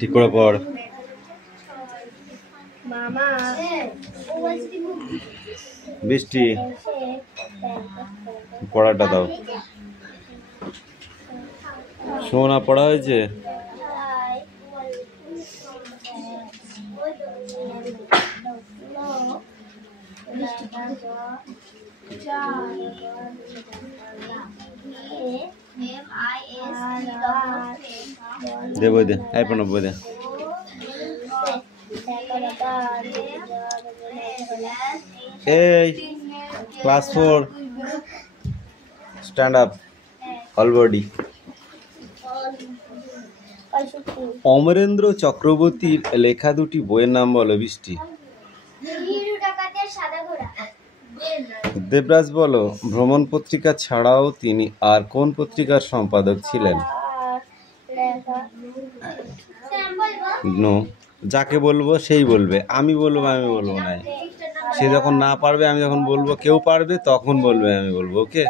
ঠিক করে পড়। বৃষ্টি পড়াটা দাও। সোনা পড়া হয়েছে? দে বই দে, এই প্রণব বই দে। এই class 4 stand up all body. Amarendra চক্রবর্তীর লেখা দুটি বইয়ের নাম বলো। বৃষ্টি। দেবরাজ বলো। ভ্রমণ পত্রিকা ছাড়াও তিনি আর কোন পত্রিকার সম্পাদক ছিলেন? নো, যাকে বলবো সেই বলবে, আমি বলবো না। সে যখন না পারবে আমি যখন বলবো কেউ পারবে তখন বলবে আমি বলবো। ওকে,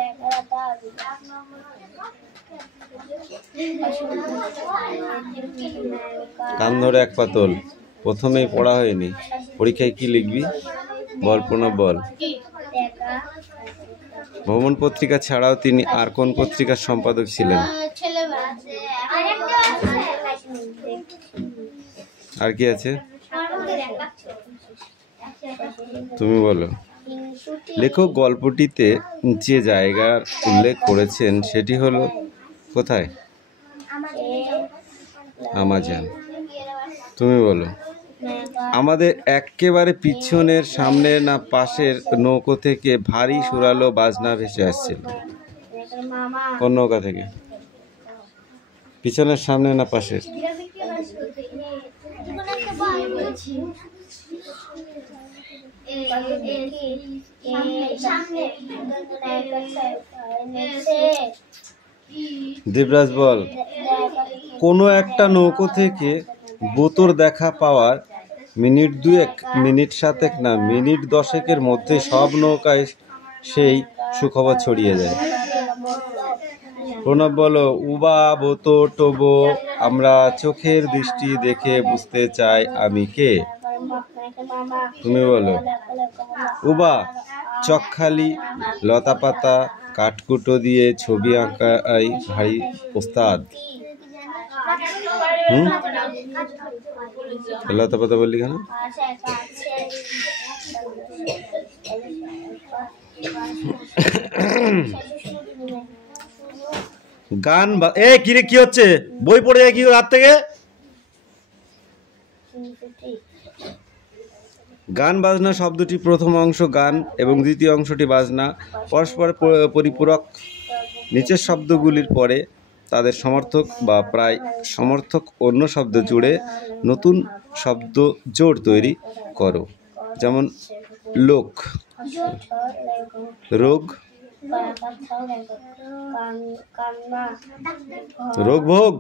কান ধরে এক পাতল। প্রথমেই পড়া হয়নি, পরীক্ষায় কি লিখবি বল প্রণব বল। ভ্রমণ পত্রিকা ছাড়াও তিনি আর কোন পত্রিকার সম্পাদক ছিলেন? আর কি আছে তুমি বলো। লেখক গল্পটিতে যে জায়গার উল্লেখ করেছেন সেটি হলো কোথায়? আমাজন। তুমি বলো। আমাদের একেবারে পিছনের, সামনের না পাশের নৌকো থেকে ভারী সুরালো বাজনা ভেসে আসছিল? কোন নৌকা থেকে? পিছনের, সামনে না পাশের? দেবরাজ বল। কোনো একটা নৌকো থেকে বোতর দেখা পাওয়ার মিনিট 2 মিনিট 7 না মিনিট 10 মধ্যে সব নৌকায় সেই সুখবর ছড়িয়ে যায়। প্রণব বলো। উবা বোতো টোবো আমরা চোখের দৃষ্টি দেখে বুঝতে চাই আমি কে? তুমি বলো। উবা চকখালি লতাপাতা কাঠকুটো দিয়ে ছবি আঁকাই ভারী ওস্তাদ। লতাপাতা বললি কেন? গান কিরে কি হচ্ছে? বই পড়ে যায় কি রাত থেকে? গান বাজনা শব্দটি প্রথম অংশ গান এবং দ্বিতীয় অংশটি বাজনা, পরস্পর পরিপূরক। নিচের শব্দগুলির পরে তাদের সমর্থক বা প্রায় সমর্থক অন্য শব্দ জুড়ে নতুন শব্দ জোড় তৈরি করো। যেমন লোক, রোগ, রোগ ভোগ,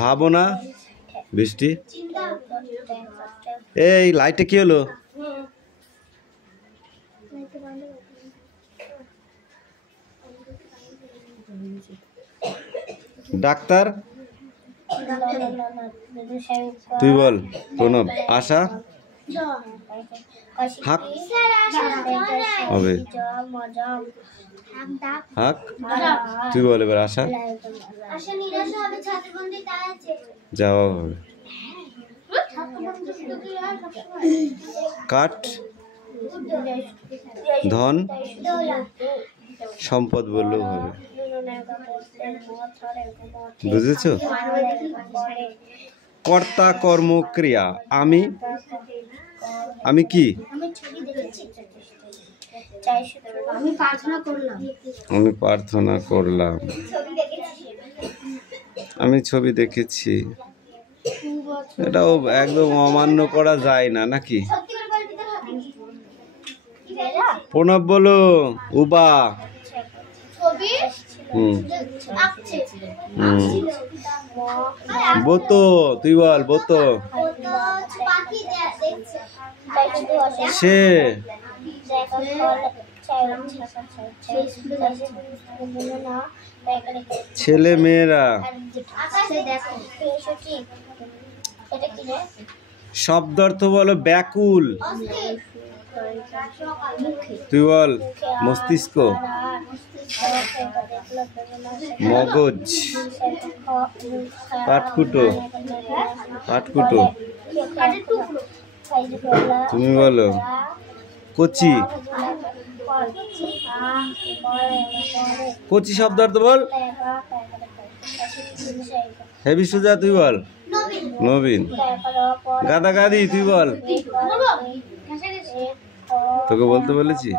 ভাবনা। বৃষ্টি। এই লাইটে কি হলো? ডাক্তার। তুই বল প্রণব। আশা। হাক হবে। হাক। তুই বল এবার। আশা যাওয়া হবে। কাঠ, ধন, সম্পদ বললেও হবে। বুঝেছো? কর্তা কর্ম ক্রিয়া। আমি। আমি কি? আমি প্রার্থনা করলাম। আমি ছবি দেখেছি। এটাও একদম অমান্য করা যায় না নাকি? প্রণব বলো। উবা। বোতো। তুই বল বোতো। সে ছেলে মেয়েরা। শব্দার্থ বলো ব্যাকুল। তুই বল মস্তিষ্ক, মগজ, পাটকুটো, পাটকুটো। তুমি বলো কচি। কচি শব্দার্থ বল। হেবি সুজা তুই বল। নবীন। গাদা গাদি তুই বল। তোকে বলতে বলেছি।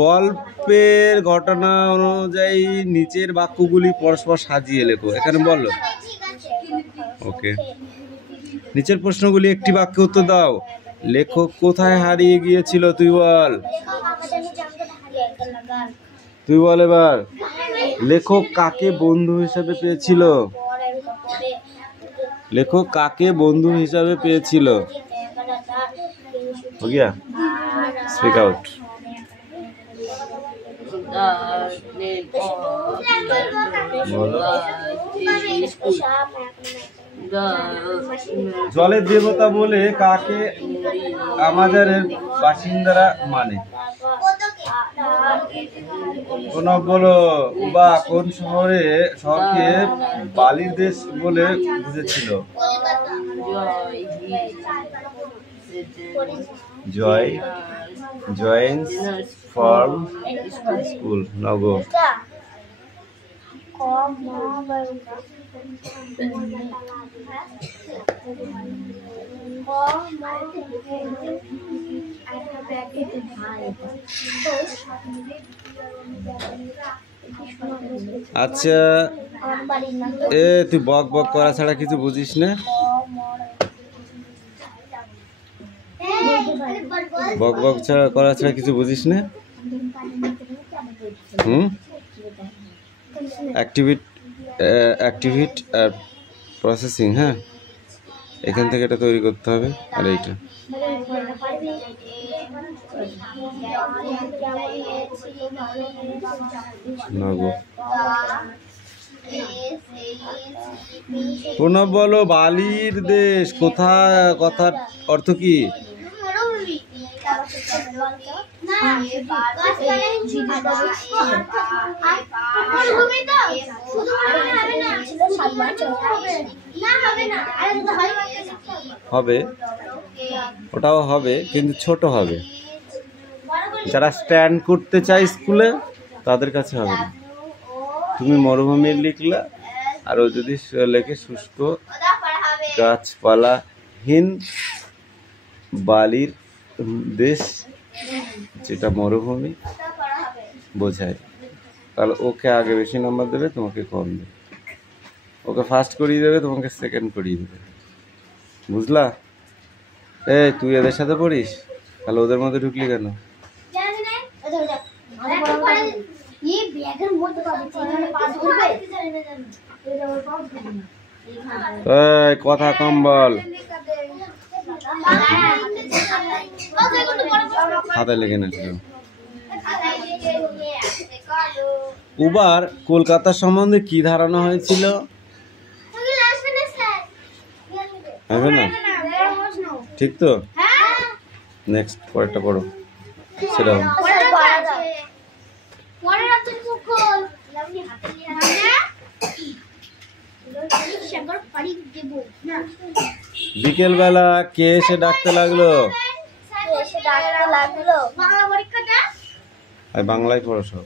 গল্পের ঘটনা অনুযায়ী নিচের বাক্যগুলি পরস্পর সাজিয়ে লেখো। এখানে বলো। ওকে, নিচের প্রশ্নগুলি একটি বাক্যে উত্তর দাও। লেখক কোথায় হারিয়ে গিয়েছিল তুই বল। তুই বল এবার। লেখক কাকে বন্ধু হিসাবে পেয়েছিল। লেখক কাকে বন্ধু হিসাবে পেয়েছিল। हो गया, स्पीक आउट। জলের দেবতা বলে কাকে আমাজারের বাসিন্দারা মানে। কোন বলো বা কোন শহরকে বালির দেশ বলে বুঝেছিল। জয় জয়েন্স ফর্ম স্কুল নগো। আচ্ছা এ তুই বক বক করা ছাড়া কিছু বুঝিস না। বক বক করা ছাড়া কিছু বুঝিস না। অ্যাক্টিভিট আর প্রসেসিং। হ্যাঁ, এখান থেকে এটা তৈরি করতে হবে। আর এইটা নগো। প্রণব বলো বালির দেশ কোথায়, কথার অর্থ কি। হবে, ওটাও হবে কিন্তু ছোট হবে। যারা স্ট্যান্ড করতে চায় স্কুলে তাদের কাছে হবে না। তুমি মরুভূমির লিখলা, আর ও যদি লেখে শুষ্ক গাছপালাহীন বালির দেশ, যেটা মরুভূমি বোঝায়, তাহলে ওকে আগে বেশি নম্বর দেবে, তোমাকে কম দেবে। ওকে ফার্স্ট করিয়ে দেবে, তোমাকে সেকেন্ড করিয়ে দেবে। বুঝলা? এই তুই এদের সাথে পড়িস, তাহলে ওদের মধ্যে ঢুকলি কেন? কথা কম বল। খাতায় লেগে না। উবার কলকাতা সম্বন্ধে কি ধারণা হয়েছিল? হবে না? ঠিক তো? নেক্সট পরেরটা পড়ো। সেটা বিকেল বেলা কে এসে ডাকতে লাগলো? বাংলায় পড়ো সব।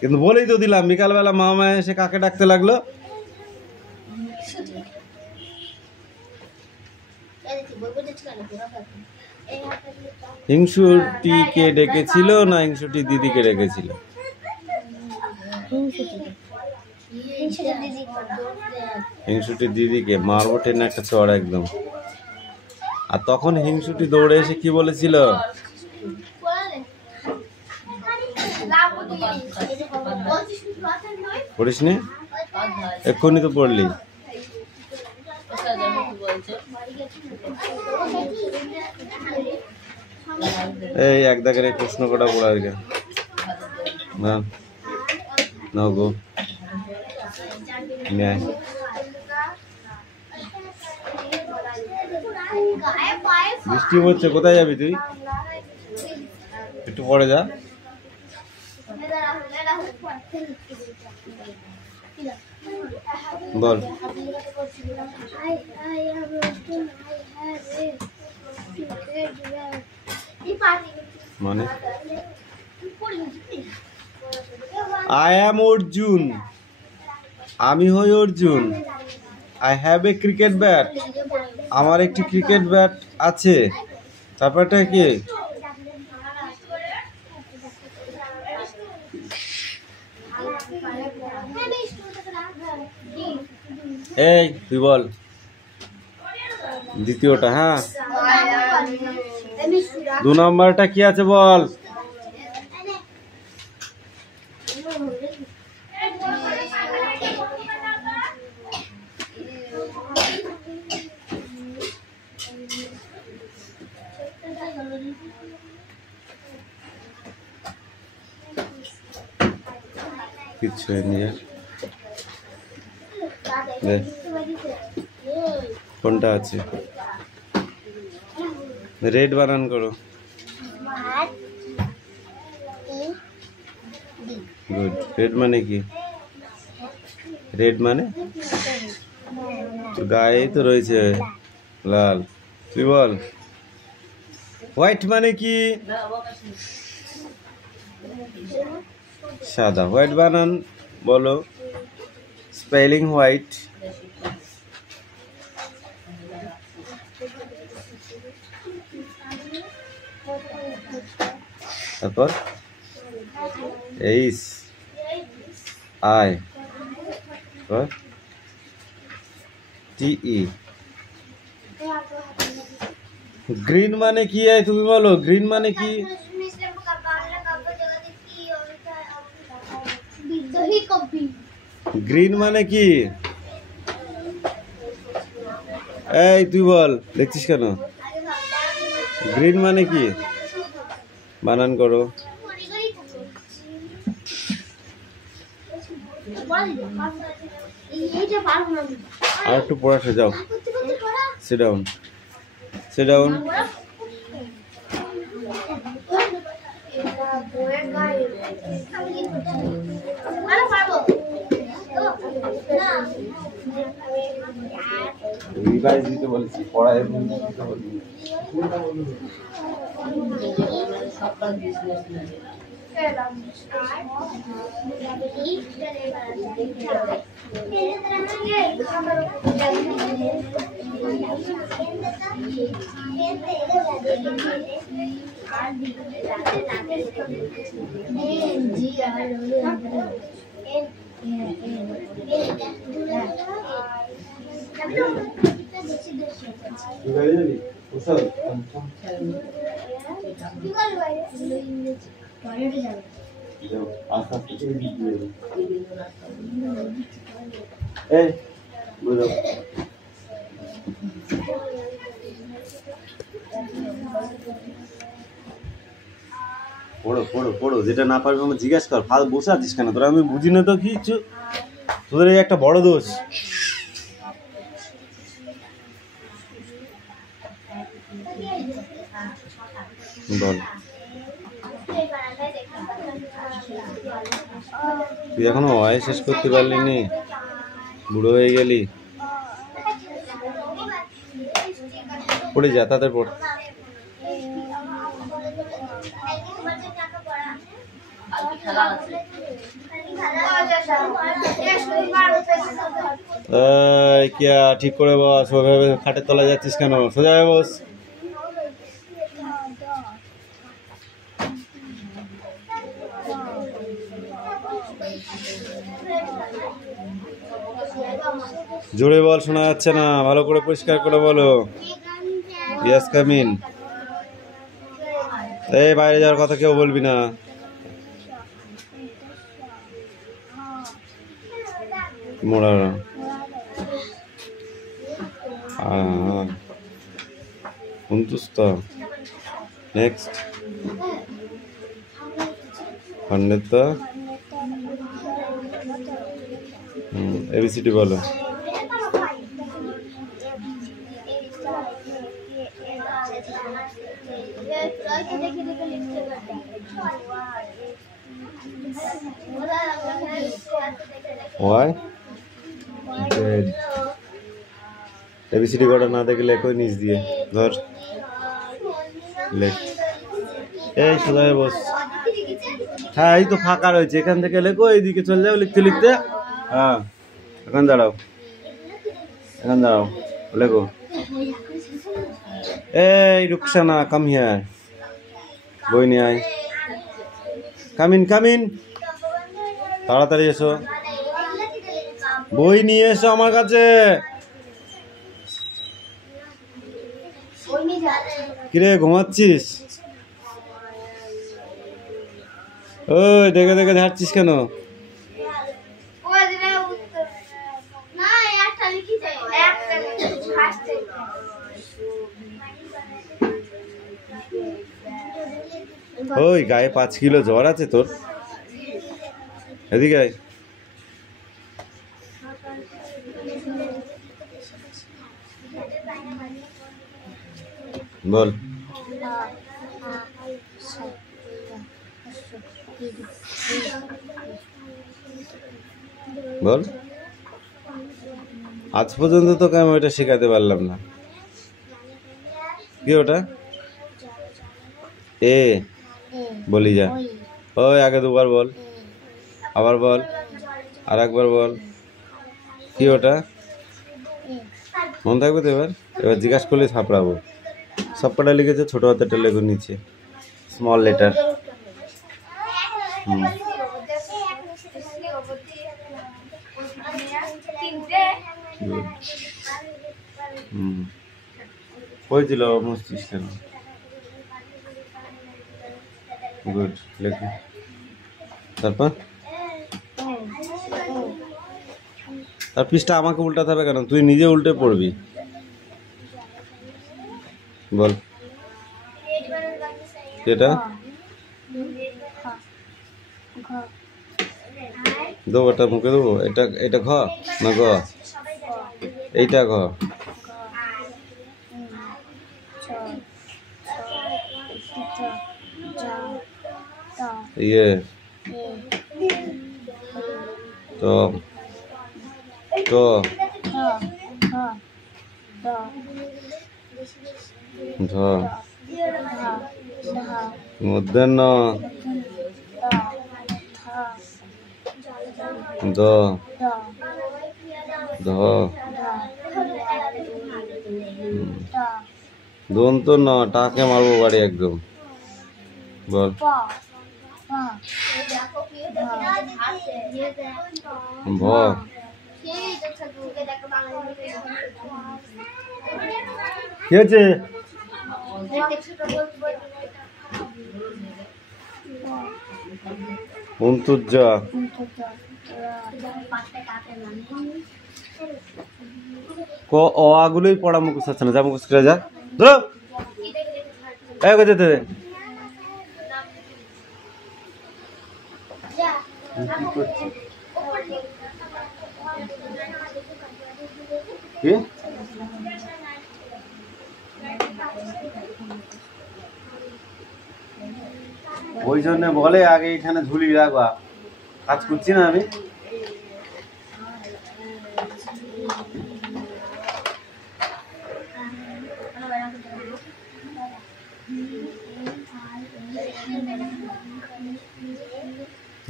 কিন্তু বলেই তো দিলাম, বিকাল বেলা মামা এসে কাকে ডাকতে লাগলো? হিংসুটিকে ডেকেছিল না হিংসুটি দিদিকে ডেকেছিল? হিংসুটি দিদিকে। মারবো টেনে একটা চড় একদম। আর তখন হিংসুটি দৌড়ে এসে কি বলেছিল? পড়িস নি? এক্ষুনি তো পড়লি। এই এক দাগের এই প্রশ্ন কটা পড়া আর কি না নাও গো ন্যায় বৃষ্টি হচ্ছে কোথায় যাবি তুই একটু পরে যা বল মানে আই অ্যাম অর্জুন আমি হই Arjun I have a cricket bat আমার একটি ক্রিকেট ব্যাট আছে তারপরটা কি এই তুই বল দ্বিতীয়টা হ্যাঁ 2 নম্বরটা কি আছে বল কিচ্ছু নিয়ে কোনটা আছে রেড বানান করো গুড রেড মানে কি রেড মানে গায়ে তো রয়েছে লাল তুই বল হোয়াইট মানে কি সাদা হোয়াইট বানান বলো স্পেলিং হোয়াইট তারপর H I T E green মানে কি তুমি বলো গ্রিন মানে কি গ্রিন মানে কি এই তুই বল দেখছিস কেন গ্রিন মানে কি বানান করো আর একটু পড়াতে যাও sit down sit down revise দিতে বলেছি পড়ায় পড়ো পড়ো পড়ো যেটা না পারবি আমি জিজ্ঞাসা কর ফাল বসে আছিস কেন তোরা আমি বুঝি না তো কিছু তোদের এই একটা বড় দোষ বল তুই এখনো ওয়াই শেষ করতে পারলি নি বুড়ো হয়ে গেলি পড়ে যা তাদের পড় ঠিক করে বস ওইভাবে খাটের তলায় যাচ্ছিস কেন সোজা হয়ে বস জোরে বল শোনা যাচ্ছে না ভালো করে পরিষ্কার করে বলো ইয়েস কামিন এই বাইরে যাওয়ার কথা কেউ বলবি না মোড়া সন্তুষ্ট নেক্সট খন্ডের এবিসিডি বলো। ওয়াই এবিসিডি কটা না দেখলে কই নিচ দিয়ে ধর লেখ। এই সোজা হয়ে বস। হ্যাঁ এই তো ফাঁকা রয়েছে, এখান থেকে লেখো, এইদিকে চলে যাও লিখতে লিখতে। হ্যাঁ এখন দাঁড়াও, এখন দাঁড়াও, লেখো। এই রুকসানা কাম হিয়ার, বই নিয়ে আয়। কামিন কামিন, তাড়াতাড়ি এসো, বই নিয়ে এসো আমার কাছে। কিরে ঘুমাচ্ছিস? ওই দেখে দেখে ঝাড়ছিস কেন? ওই গায়ে 5 কিলো জ্বর আছে তোর, এদিকে আয়। বল বল, আজ পর্যন্ত তোকে আমি ওইটা শেখাতে পারলাম না। কি ওটা? এ বলি যা। ওই আগে দুবার বল, আবার বল, আর একবার বল। কি ওটা? মনে থাকবে তো? এবার এবার জিজ্ঞাসা করলে ছাপড়াবো। সব কটা লিখেছে, ছোট হাতেরটা লেখো নিচে, স্মল লেটার। হয়েছিল মুছছিস কেন? গুড, লেখো। তারপর তার পৃষ্ঠা আমাকে উল্টাতে হবে কেন? তুই নিজে উল্টে পড়বি। বল এটা দেবো, এটা মুখে দেবো। এটা এটা ঘ না গ? এইটা ঘ। ইয়ে তো তো ধ মধ্যাহ্ন দ ধ দন্ত ন, টাকে মারবো বাড়ি একদম। বল ভ কি হয়েছে? অন্তর্জা ক অ গুলোই পড়া মুখস্থ হচ্ছে না। যা মুখস্থ করে যা, ধরো যেতে দে। কি ওই জন্য বলে আগে এখানে ঝুলি রাখবা। কাজ করছি না আমি।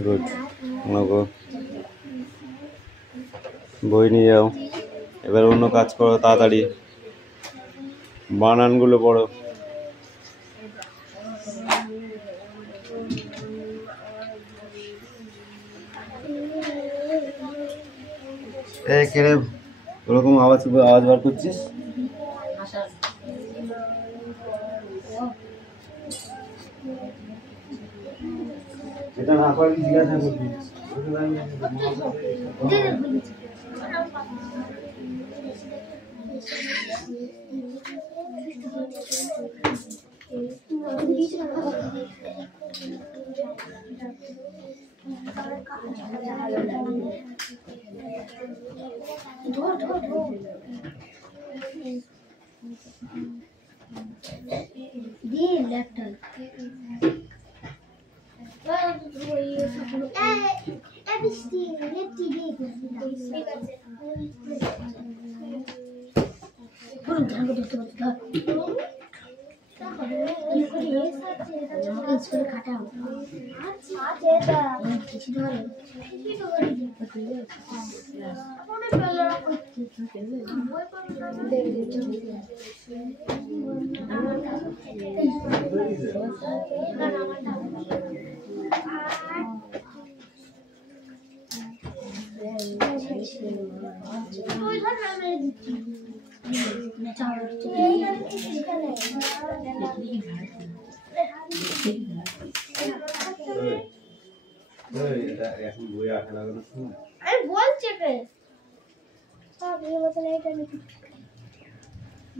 গুড, নগো বই নিয়ে যাও। এবার অন্য কাজ করো তাড়াতাড়ি, বানানগুলো পড়ো। কেড়ে ওরকম আওয়াজ বার করছিস? এটা না পারলে জিজ্ঞাসা করবি।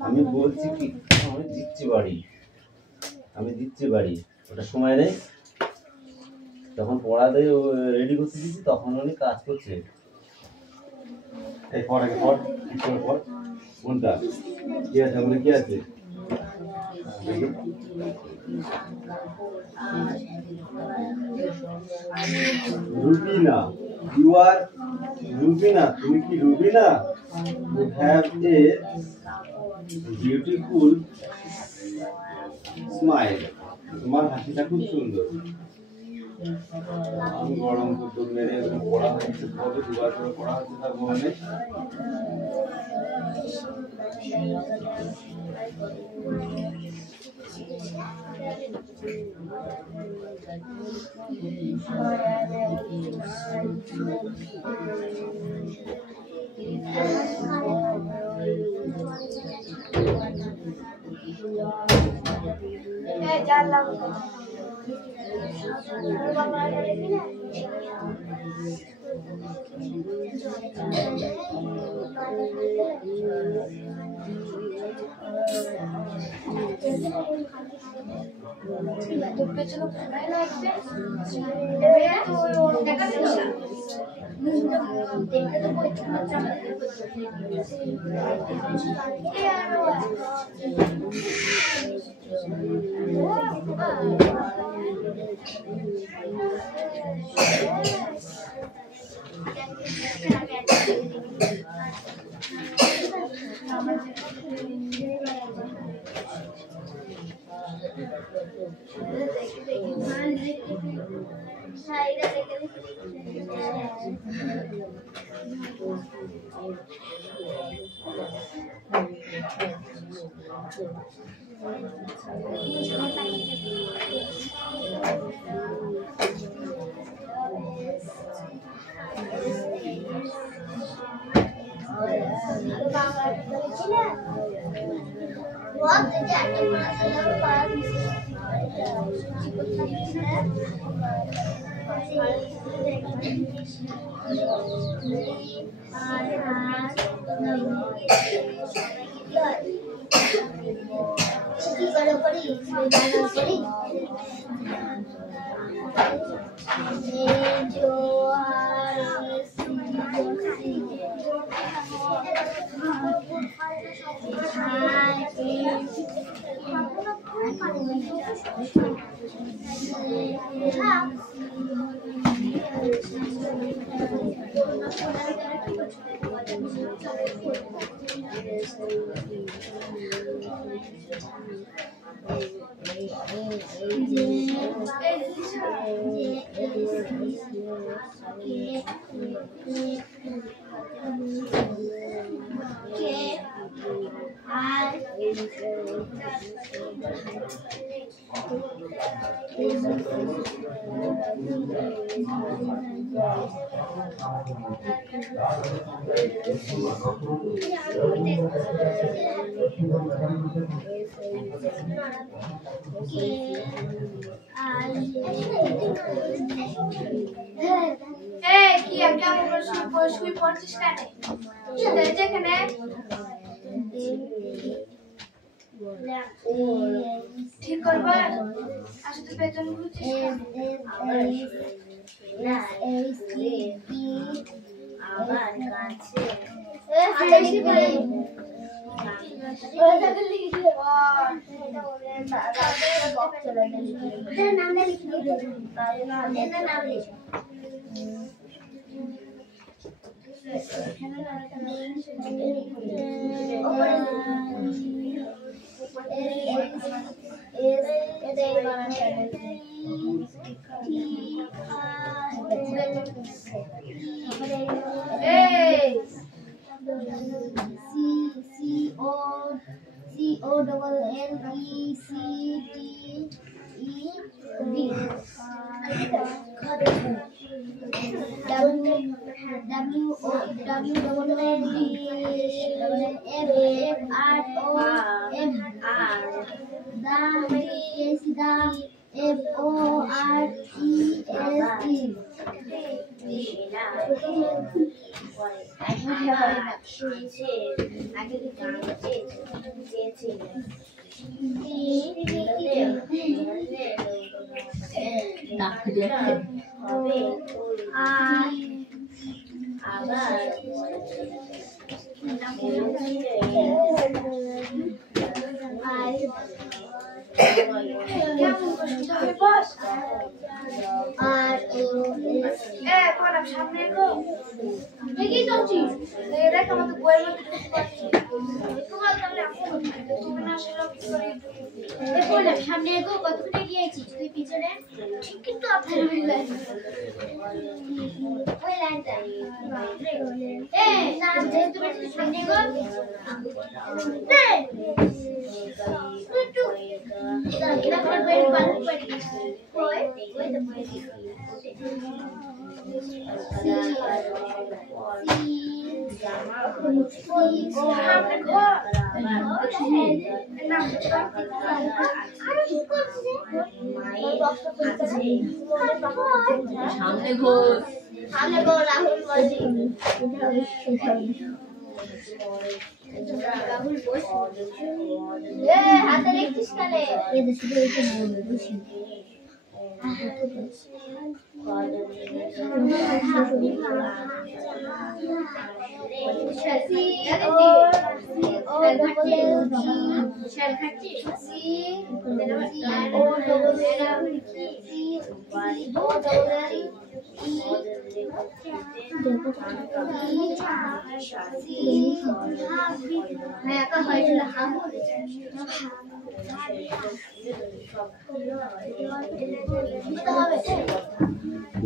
আমি বলছি কি আমি দিচ্ছি বাড়ি ওটা সময় নেই যখন পড়াতে রেডি করতে দিচ্ছি তখন উনি কাজ করছে এই পর কোনটা কি আছে ওখানে কি আছে রুবিনা ইউ আর রুবিনা তুমি কি Rubina you have a beautiful smile তোমার হাসিটা খুব সুন্দর গরম দুধ মেরে পড়া হচ্ছে কবে দুবার করে পড়া হচ্ছে তার মনে ঠিক করবা আসলে বেতন বুঝছিস আবার কাছে সামনে দেখি চলছিস দেখ আমাদের বইয়ের মধ্যে তোমার তাহলে তুমি না সেটা বললাম সামনে এগো কতক্ষণে গিয়েছিস তুই পিছনে ঠিক কিন্তু আপনার ওই লাইনটা না যেহেতু সামনে এগো এটা করে বইয়ের পাল্লা পড়ে গেছে ওই তো বইয়ের সামনে গো রাহুল হাতে দেখছিস কানে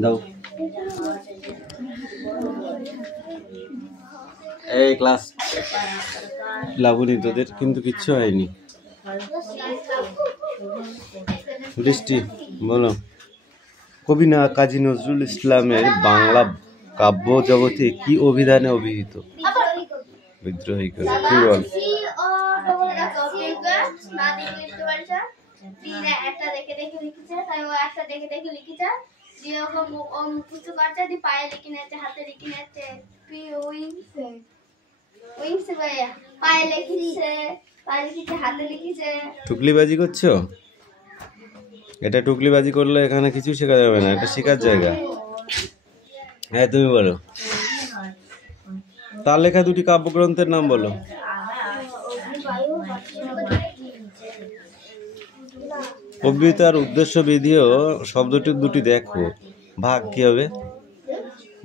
দাও এই ক্লাস লাবণী তোদের কিন্তু কিচ্ছু হয়নি। বৃষ্টি বলো, কবি না কাজী নজরুল ইসলামের বাংলা কাব্য জগতে কি অভিধানে অভিহিত? বিদ্রোহী কবি। কি বল? একটা দেখে দেখে লিখেছে, তাই ও একটা দেখে দেখে লিখেছে, দিয়ে ওকে ও কিছু করছে, দিয়ে পায়ে লিখে নিচ্ছে, হাতে লিখে নিচ্ছে, উইংসে পায়ে লিখেছে, পায়ে লিখেছে, হাতে লিখেছে। টুকলিবাজি করছো? এটা টুকলিবাজি করলে এখানে কিছু শেখা যাবে না, এটা শেখার জায়গা। হ্যাঁ তুমি বলো, তার লেখা দুটি কাব্যগ্রন্থের নাম বলো। কবিতার উদ্দেশ্য বিধিও শব্দটি দুটি দেখো। ভাগ কি হবে?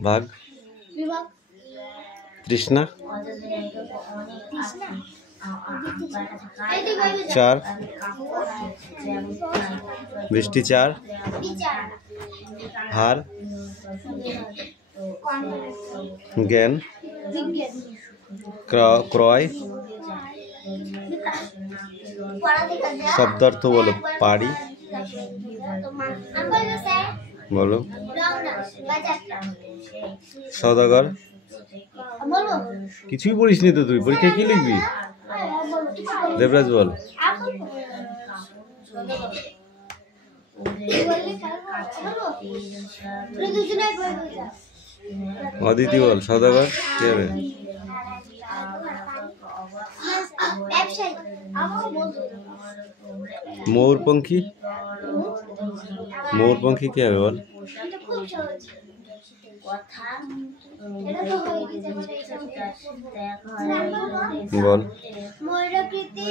ভাগ তৃষ্ণা, চার বৃষ্টি, চার হার, জ্ঞান, ক্রয়, শব্দার্থ বলো। পারি বলো। সওদাগর। কিছুই পড়িস নি তো তুই, পরীক্ষায় কি লিখবি? দেবরাজ বল। অদিতি বল। সওদাগর কি হবে? ময়ূরপঙ্খী ময়ূরপঙ্খী কি হবে বল? এটা খুব সহজ। এটা তো হয়ে গেছে বল। ময়ূরাকৃতি